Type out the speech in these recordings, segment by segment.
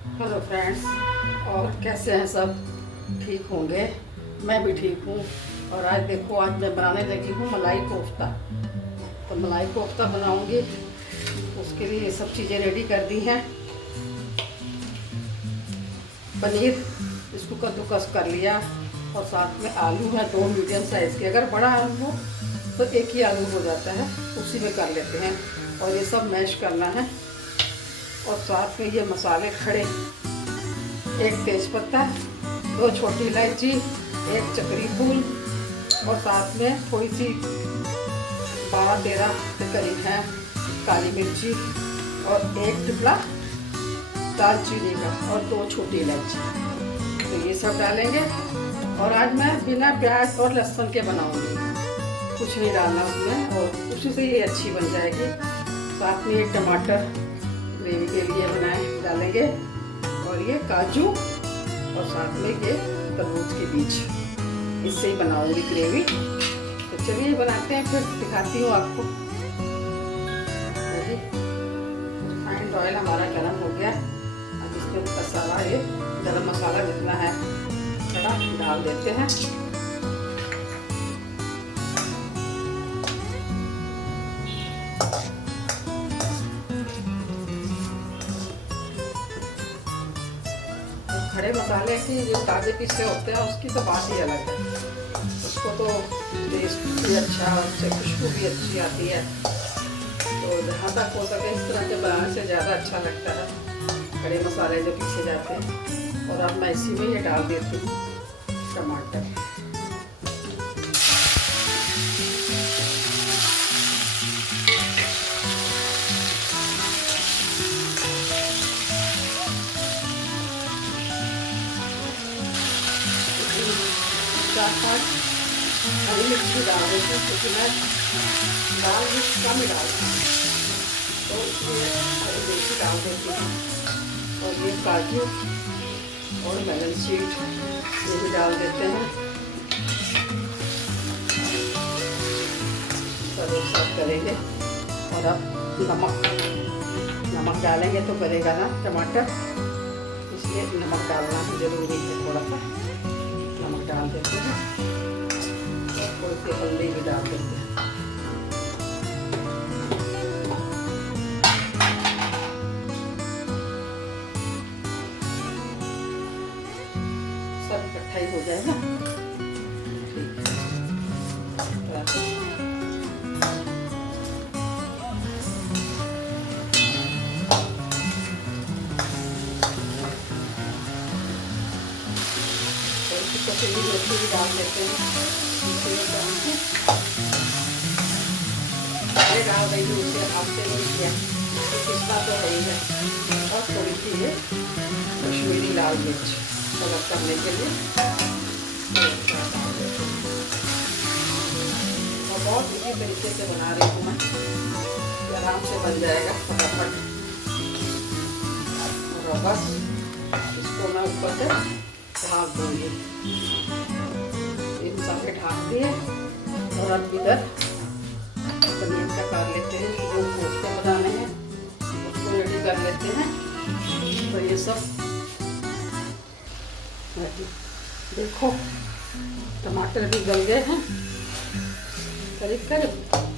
Hello friends, और कैसे हैं सब? ठीक होंगे। मैं भी ठीक हूँ। और आज देखो, आज मैं बनाने लगी हूँ मलाई कोफ्ता। तो मलाई कोफ्ता बनाऊँगी, उसके लिए ये सब चीज़ें रेडी कर दी हैं। पनीर, इसको कद्दूकस कर लिया, और साथ में आलू है 2 मीडियम साइज़ के। अगर बड़ा आलू हो तो एक ही आलू हो जाता है, उसी में कर लेते हैं। और ये सब मैश करना है। और साथ में ये मसाले खड़े, 1 तेज़पत्ता, 2 छोटी इलायची, 1 चक्री फूल, और साथ में थोड़ी सी 12-13 के करीब है काली मिर्ची, और 1 टुकड़ा दालचीनी का, और 2 छोटी इलायची। तो ये सब डालेंगे। और आज मैं बिना प्याज और लहसुन के बनाऊंगी, कुछ नहीं डालना उसमें, और उसी से ये अच्छी बन जाएगी। साथ में 1 टमाटर ग्रेवी के लिए डालेंगे, और ये काजू, और साथ में ये तरबूज के बीज, इससे ही बनाऊंगी ग्रेवी। तो चलिए बनाते हैं, फिर दिखाती हूँ आपको। रिफाइंड ऑयल हमारा गर्म हो गया। अब इसमें मसाला, ये गरम मसाला जितना है थोड़ा डाल देते हैं। खड़े मसाले की जो ताज़े पीसे होते हैं उसकी तो बात ही अलग है। उसको तो टेस्ट भी अच्छा, उससे खुशबू भी अच्छी आती है। तो जहाँ तक हो सके इस तरह के बनाने से ज़्यादा अच्छा लगता है, खड़े मसाले जो पीसे जाते हैं। और अब मैं इसी में ये डाल देती हूँ टमाटर। हरी मिर्च भी डाल देते हैं, क्योंकि मैं दाल मिर्च कम ही डालती हूँ, तो इसलिए हरी मिर्च डाल देती हूँ। और ये काजू और मेलन सीड ये भी डाल देते हैं। सब करेंगे। और अब नमक डालेंगे तो करेगा ना टमाटर, इसलिए नमक डालना ज़रूरी है। थोड़ा सा नमक डाल देते हैं, थोड़ी सी हल्दी भी डाल देते हैं। सब इकट्ठा ही हो जाएगा। ठीक है, कसूरी मेथी भी डाल देते हैं। पहले डाल रही हूँ, उसे आपसे नहीं किया, पिछला तो है ही है। और थोड़ी सी ये कश्मीरी लाल मिर्च कलर करने के लिए। और बहुत इसी तरीके से बना रही हूँ मैं, आराम से बन जाएगा फटाफट। और बस इसको मैं ऊपर से ढाक दूँगी। इन सब ढाक दिए। और अब इधर पनीर का कर लेते हैं, जो कोफ्ते बनाने हैं उसको रेडी कर लेते हैं। तो ये सब देखो, टमाटर भी गल गए हैं करीब करीब।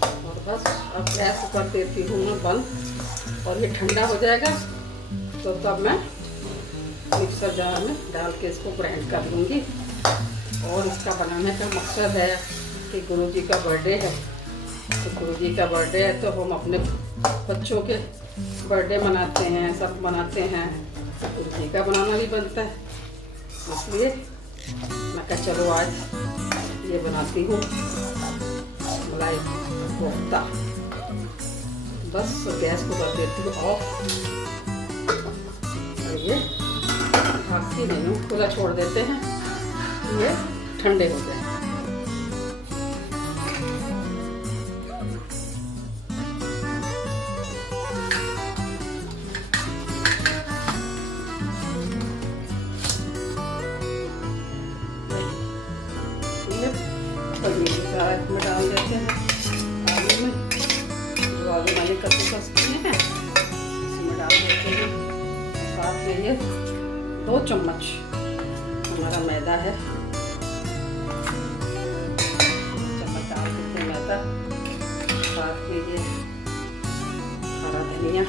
और बस अब गैस कर देती हूँ मैं बंद। और ये ठंडा हो जाएगा तो तब मैं मिक्सर जार में डाल के इसको ग्राइंड कर लूँगी। और इसका बनाने का मकसद है कि गुरुजी का बर्थडे है। तो गुरुजी का बर्थडे है तो हम अपने बच्चों के बर्थडे मनाते हैं, सब मनाते हैं। गुरुजी का बनाना भी बनता है, इसलिए मैं कहा चलो आज ये बनाती हूँ मलाई कोफ्ता। बस गैस को कर देती हूँ ऑफ। और ये ढकती नहीं हूँ, खुला छोड़ देते हैं, ये ठंडे हो जाए। ये पनीर में डाल देते हैं, आलू में जो आलू मैंने कद्दूकस किए हैं इसमें डाल देते हैं। साथ में इसमें ये 2 चम्मच हमारा मैदा है, चम्मच डाल देते हैं मैदा। साथ में ये हरा धनिया,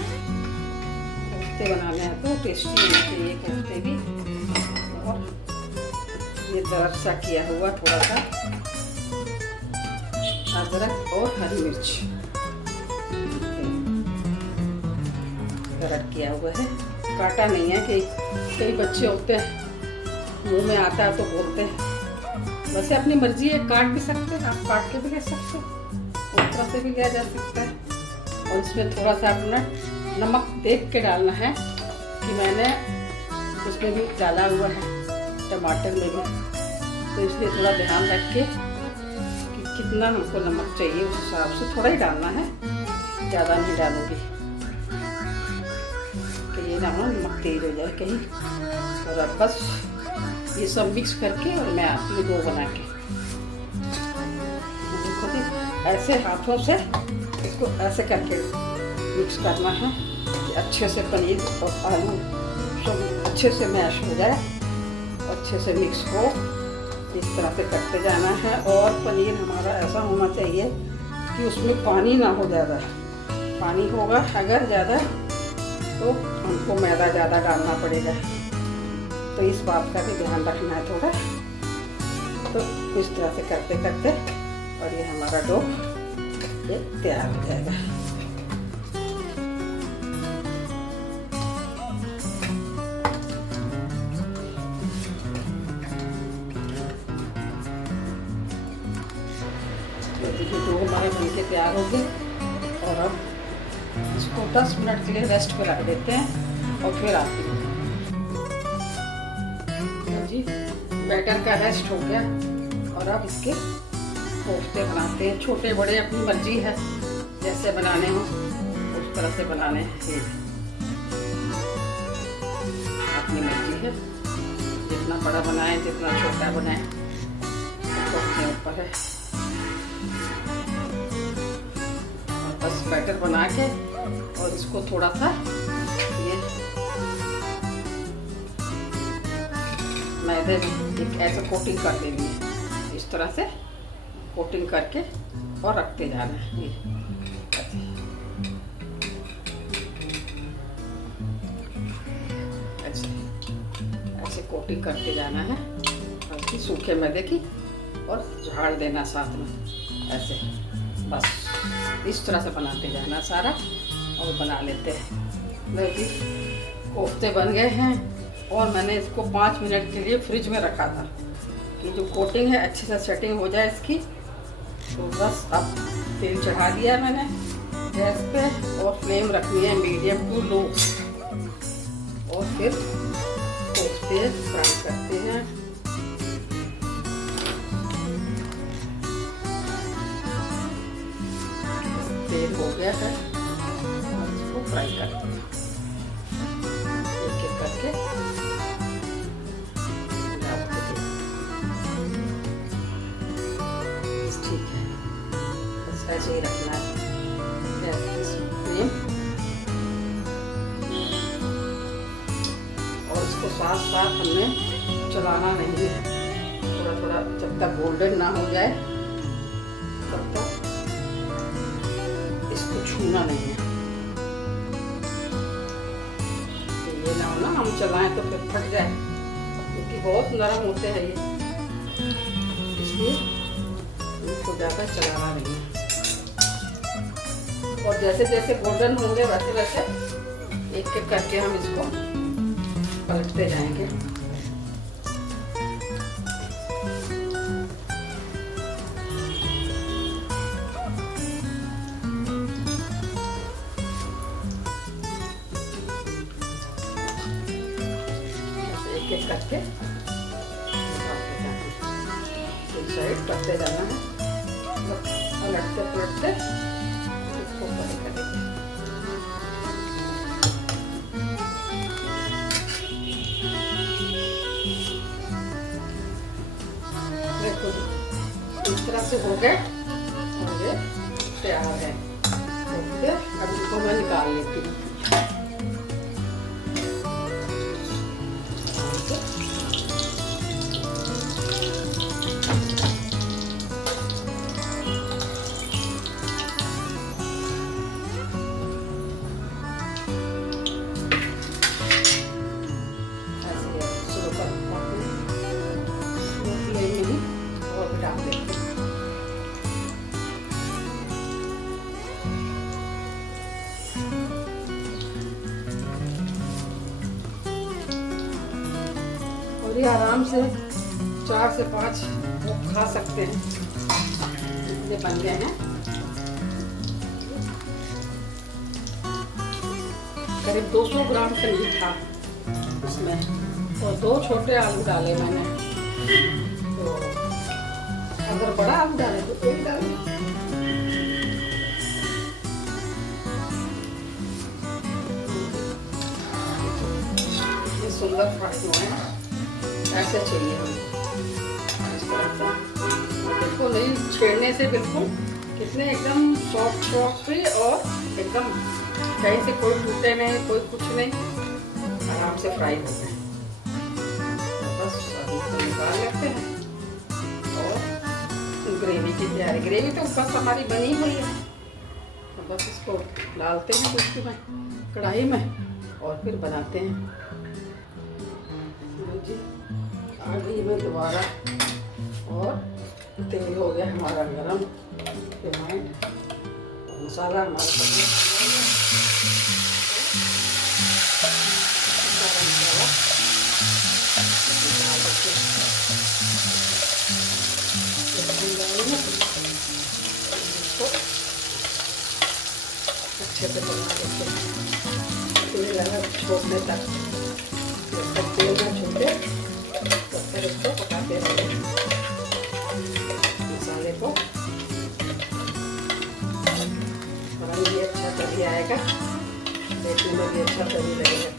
कोफ्ते बनाने हैं तो टेस्टी होने चाहिए कोफ्ते भी। और ये दरद सा किया हुआ थोड़ा सा अदरक और हरी मिर्च दरद किया हुआ है, काटा नहीं है। कि कई बच्चे होते हैं मुंह में आता है तो बोलते हैं, वैसे अपनी मर्जी है, काट भी सकते हैं, आप काट के भी ले सकते हैं, उस तरह से भी लिया जा सकता है। और इसमें थोड़ा सा अपना नमक देख के डालना है कि मैंने उसमें भी डाला हुआ है टमाटर में भी, तो इसलिए थोड़ा ध्यान रख के कि कितना हमको नमक चाहिए उस हिसाब से थोड़ा ही डालना है, ज़्यादा नहीं डालूंगी कि ये ना हो नमक तेज हो जाए कहीं। और अब बस ये सब मिक्स करके और मैं आती हूँ डो बना के। देखो जी, ऐसे हाथों से इसको ऐसे करके मिक्स करना है कि अच्छे से पनीर और आलू सब अच्छे से मैश हो जाए, अच्छे से मिक्स हो। इस तरह से करते जाना है। और पनीर हमारा ऐसा होना चाहिए कि उसमें पानी ना हो ज़्यादा, पानी होगा अगर ज़्यादा तो हमको मैदा ज़्यादा डालना पड़ेगा, तो इस बात का भी ध्यान रखना है थोड़ा। तो इस तरह से करते करते और ये हमारा डो ये तैयार हो जाएगा। देखिए डो हमारे बनके तैयार हो गए। और अब इसको 10 मिनट के लिए रेस्ट पे रख देते हैं और फिर आती हूँ जी। बैटर का रेस्ट हो गया और अब इसके कोफ्ते बनाते हैं। छोटे बड़े अपनी मर्जी है, जैसे बनाने हो उस तरह से बनाने हैं, अपनी मर्जी है। जितना बड़ा बनाए जितना छोटा बनाए अपने ऊपर है। और बस बैटर बना के और इसको थोड़ा सा ये मैदे में एक ऐसे कोटिंग कर देनी है, इस तरह से कोटिंग करके और रखते जाना है। ये ऐसे ऐसे कोटिंग करते जाना है और इसकी सूखे मैदे की, और झाड़ देना साथ में ऐसे। बस इस तरह से बनाते जाना सारा और बना लेते हैं। देखिए कोफ्ते बन गए हैं और मैंने इसको 5 मिनट के लिए फ्रिज में रखा था कि जो कोटिंग है अच्छे से सेटिंग हो जाए इसकी। तो बस अब तेल चढ़ा दिया मैंने गैस पे और फ्लेम रखनी है मीडियम टू लो। और फिर कोफ्ते फ्राई करते हैं। तेल हो गया है और इसको फ्राई करते हैं एक एक करके। ठीक है, बस ऐसे ही रखना है गैस की फ्लेम। और इसको साथ साथ हमने चलाना नहीं है, थोड़ा थोड़ा जब तक गोल्डन ना हो जाए तब तक इसको छूना नहीं है। तो ये ना हो ना हम चलाएं तो फिर फट जाए, क्योंकि बहुत नरम होते हैं ये, इसलिए इसको ज़्यादा चलाना नहीं है। और जैसे जैसे गोल्डन होंगे वैसे वैसे एक एक करके हम इसको पलटते जाएंगे। एक एक करके एक साइड करते जाना है, पलटते पलटते इसको करेंगे। देखो इस तरह से हो गए और ये तैयार है। अब इसको मैं निकाल लेती हूँ। और ये आराम से 4 से 5 लोग खा सकते हैं। ये बन गए हैं। करीब 200 ग्राम पनीर था उसमें, और 2 छोटे आलू डाले मैंने। तो अगर बड़ा आलू डाले तो 1 डालें। ये सुंदर फ्राई हुए हैं, ऐसे चाहिए हमें इस तरह से। देखो नहीं छेड़ने से बिल्कुल कितने एकदम सॉफ्ट भी, और एकदम कहीं से कोई टूटे नहीं, कोई कुछ नहीं, आराम से फ्राई हो गए। बस अभी इसको निकाल लेते हैं और ग्रेवी की तैयारी। ग्रेवी तो बस हमारी बनी हुई है, तो बस इसको डालते हैं कुछ में कढ़ाई में और फिर बनाते हैं। जी आ गई मैं दोबारा, और तेल हो गया हमारा गरम। रिफाइंड मसाला हमारा अच्छे से बना लेते हैं। तेल लगा छोड़ने तक, जब तक तेल ना छूटे तब तक इसको पकाते रहे मसाले को। रंग भी अच्छा तभी आएगा, देखने में भी अच्छा तभी लगेगा।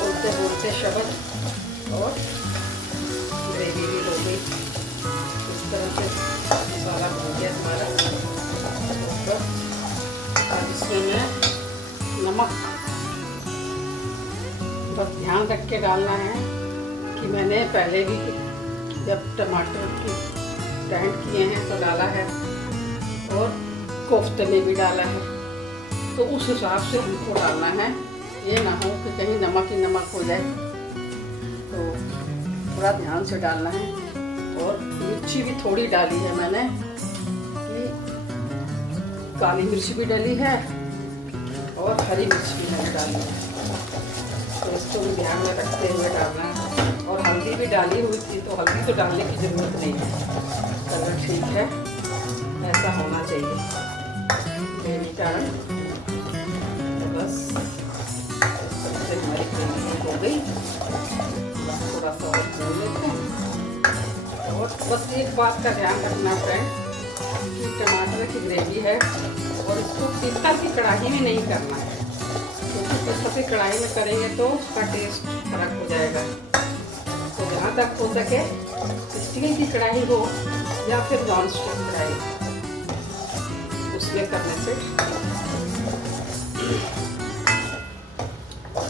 बोलते बोलते शब्द और ग्रेवी भी हो गई। इस तरह से मसाला हो गया हमारा। अब इसमें मैं नमक बस ध्यान रख के डालना है कि मैंने पहले भी जब टमाटर की ग्राइंड किए हैं तो डाला है, और कोफ्ते में भी डाला है, तो उस हिसाब से हमको डालना है। ये ना हो कि कहीं नमक ही नमक हो जाए, तो थोड़ा ध्यान से डालना है। और मिर्ची भी थोड़ी डाली है मैंने, कि काली मिर्च भी डाली है और हरी मिर्च भी मैंने डाली है, तो इसको भी ध्यान में रखते हुए डालना है। और हल्दी भी डाली हुई थी, तो हल्दी तो डालने की ज़रूरत नहीं है, कलर ठीक है, ऐसा होना चाहिए ग्रेवी का रंग। तो बस हमारी ग्रेवी हो गई, थोड़ा सा और भून लेते हैं। और बस एक बात का ध्यान रखना फ्रेंड, कि टमाटर की ग्रेवी है और इसको प्रेशर की कढ़ाई में नहीं करना है, क्योंकि प्रेशर की कढ़ाई में करेंगे तो उसका टेस्ट फर्क हो जाएगा। तो जहाँ तक हो सके स्टील की कढ़ाई हो या फिर नॉन स्टिक कढ़ाई, उसमें करने से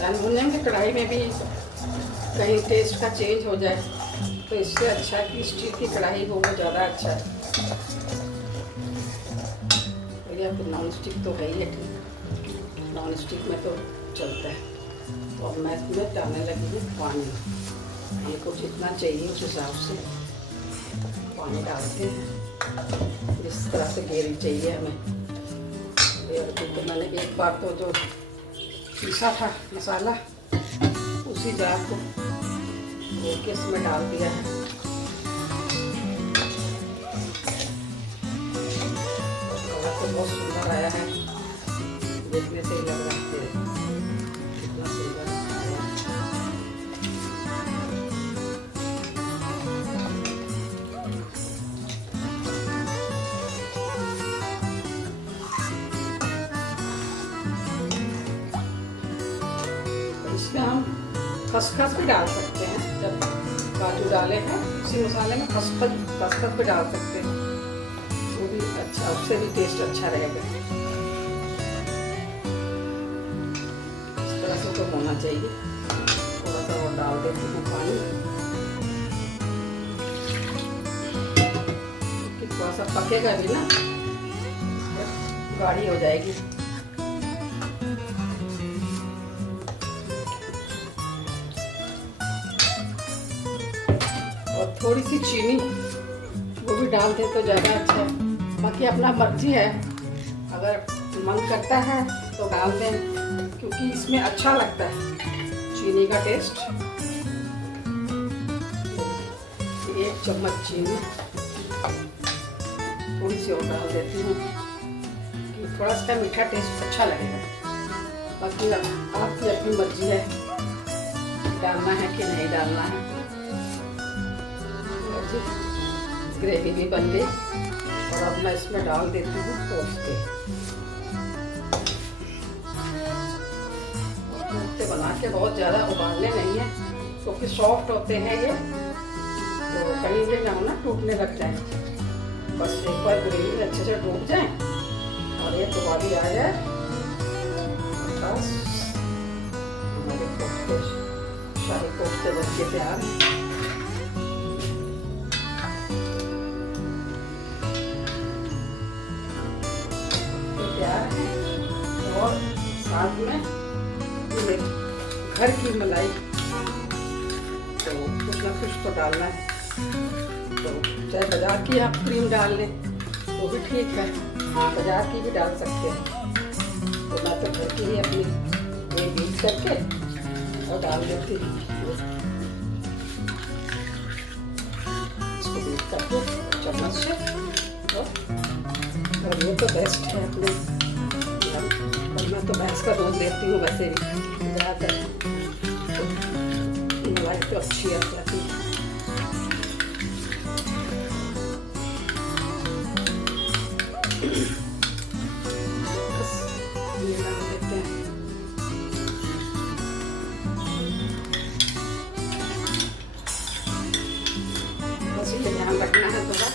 एल्युमिनियम की कढ़ाई में भी कहीं टेस्ट का चेंज हो जाए, तो इससे अच्छा है कि स्टील की कढ़ाई हो, वो ज़्यादा अच्छा है। या फिर नॉन स्टिक तो है ही है, ठीक, नॉन स्टिक में तो चलता है। तो अब मैं इसमें डालने लगी हूँ पानी। ये को जितना चाहिए उस हिसाब से पानी डालते हैं। जिस तरह से ग्रेवी चाहिए हमें। ये अभी तो मैंने एक बार तो जो पीसा था मसाला उसी जार को धो के इसमें डाल दिया है। कलर तो बहुत सुंदर आया है, देखने से ही लग रहा है कितना सुंदर आया। इसमें हम खसखस भी डाल सकते हैं। जब काजू डाले हैं उसी मसाले में खसखस भी डाल सकते हैं, वो भी अच्छा, उससे भी टेस्ट अच्छा रहेगा। इस तरह से तो होना चाहिए। थोड़ा सा और डाल देती हूँ पानी, कि थोड़ा सा पकेगा भी ना, गाढ़ी हो जाएगी। और थोड़ी सी चीनी वो भी डाल दें तो ज़्यादा अच्छा है। बाकी अपना मर्जी है, अगर मन करता है तो डाल दें, क्योंकि इसमें अच्छा लगता है चीनी का टेस्ट। 1 चम्मच चीनी थोड़ी सी और डाल देती हूँ कि थोड़ा सा मीठा टेस्ट अच्छा लगेगा। बाकी आपकी अपनी मर्जी है डालना है कि नहीं डालना है। ग्रेवी भी बन गई और अब मैं इसमें डाल देती हूँ कोफ्ते। कोफ्ते बना के बहुत ज़्यादा उबालने नहीं है, क्योंकि सॉफ्ट होते हैं ये, तो कहीं ये ना हो ना टूटने लग जाए। बस एक बार ग्रेवी अच्छे से डूब जाए और ये उबाली आ जाए, बस हमारे कोफ्ते, शाही कोफ्ते बन के तैयार हैं। और साथ में घर की मलाई, तो कुछ ना कुछ तो डालना है। तो चाहे बाजार की आप क्रीम डाल लें तो भी ठीक है, बाजार की भी डाल सकते हैं। तो मैं तो घर की ही अपनी ये बीट करके और डाल देती हूँ। इसको बीट करके चम्मच से, और ये तो बेस्ट है अपने। और मैं तो भैंस का दूध लेती हूँ वैसे भी ज़्यादातर, तो मलाई तो अच्छी है जाती है। बस ये डाल देते हैं। बस ये ध्यान रखना है थोड़ा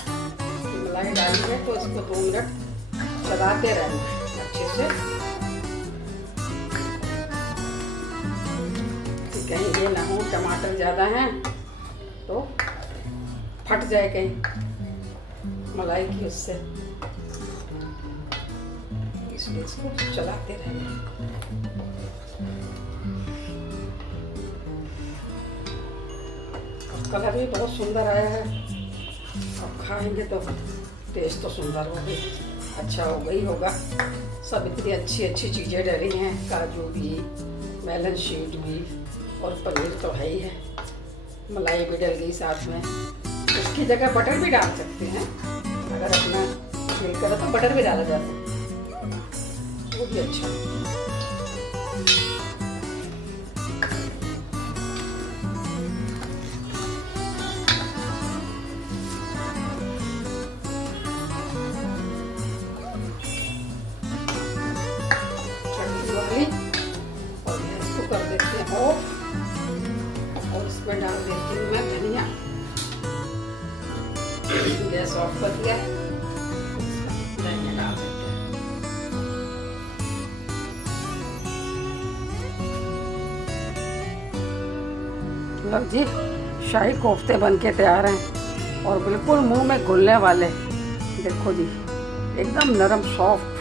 कि मलाई डाली है तो इसको 2 मिनट चलाते रहना है अच्छे से, कहीं ये ना हो टमाटर ज़्यादा हैं तो फट जाए कहीं मलाई की उससे, इसलिए इसको चलाते रहना। कलर भी बहुत सुंदर आया है, अब खाएंगे तो टेस्ट तो सुंदर हो गई, अच्छा हो गई होगा। सब इतनी अच्छी अच्छी चीज़ें डली हैं, काजू भी, मेलन शीट भी, और पनीर तो है ही है, मलाई भी डल गई साथ में। उसकी जगह बटर भी डाल सकते हैं, अगर अपना दिल करे तो बटर भी डाला जा सकता है, वो भी अच्छा है। और गैस को कर देते हैं ऑफ, और इसमें डाल देती हूँ मैं धनिया। गैस ऑफ कर दिया, धनिया डाल देते हैं। लो जी, शाही कोफ्ते बन के तैयार हैं और बिल्कुल मुंह में घुलने वाले। देखो जी, एकदम नरम सॉफ्ट,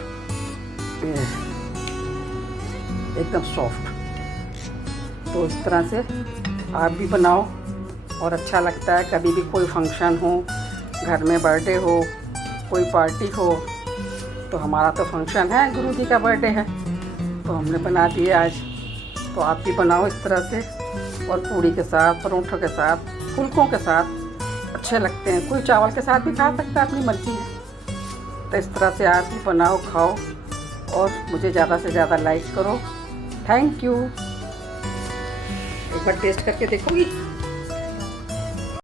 एकदम सॉफ्ट। तो इस तरह से आप भी बनाओ और अच्छा लगता है। कभी भी कोई फंक्शन हो, घर में बर्थडे हो, कोई पार्टी हो, तो हमारा तो फंक्शन है, गुरुजी का बर्थडे है तो हमने बना दिए आज। तो आप भी बनाओ इस तरह से, और पूड़ी के साथ, परोठों के साथ, फुलकों के साथ अच्छे लगते हैं। कोई चावल के साथ भी खा सकता है, अपनी मर्जी है। तो इस तरह से आप भी बनाओ, खाओ, और मुझे ज़्यादा से ज़्यादा लाइक करो। Thank you. एक बार टेस्ट करके देखोगी?